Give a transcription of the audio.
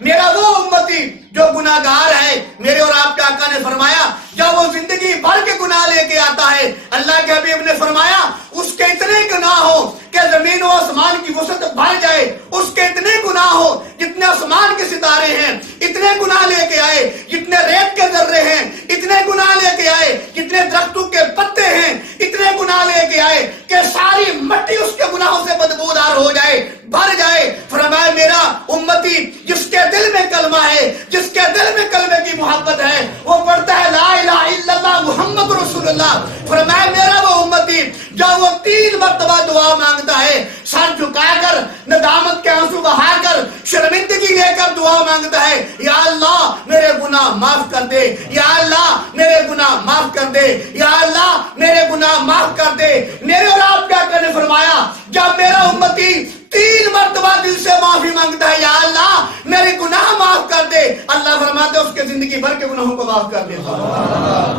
میرا وہ امتی جو گناہگار ہے، میرے اور آپ کے آقا نے فرمایا جب وہ زندگی بھر کے گناہ لے کے آتا ہے، اللہ کے حبیب نے فرمایا اس کے اتنے گناہ ہو کہ زمین و آسمان کی وسعت بھر جائے، اس کے اتنے گناہ ہو جتنے آسمان کے ستارے ہیں، اتنے گناہ لے کے آئے جتنے ریت کے ذرے ہیں، اتنے گناہ لے کے آئے جتنے درختوں کے پتے ہیں، اتنے گناہ لے کے آئے کہ ساری مٹی اس کے گناہوں سے بدبودار ہو جائے، بھر جائے۔ فرمایا میرا امتی جس کے دل میں کلمہ ہے، جس کے دل میں کلمے کی محبت ہے، وہ پڑھتا ہے لا الہ الا اللہ محمد رسول اللہ۔ فرمایا میرا وہ امتی جب وہ 3 مرتبہ دعا مانگتا ہے، سر جھکا کر، ندامت کے آنسو بہا کر، شرمندگی لے کر دعا مانگتا ہے، یا اللہ میرے گناہ معاف کر دے، یا اللہ میرے گناہ معاف کر دے، یا اللہ میرے گناہ معاف کر دے۔ میرے اور آپ کے آقا نے فرمایا جب میرا امتی 3 مرتبہ دل سے معافی مانگتا ہے، یا اللہ میرے گناہ معاف کر دے، اللہ فرماتے اس کے زندگی بھر کے گناہوں کو معاف کر دیتا ہے۔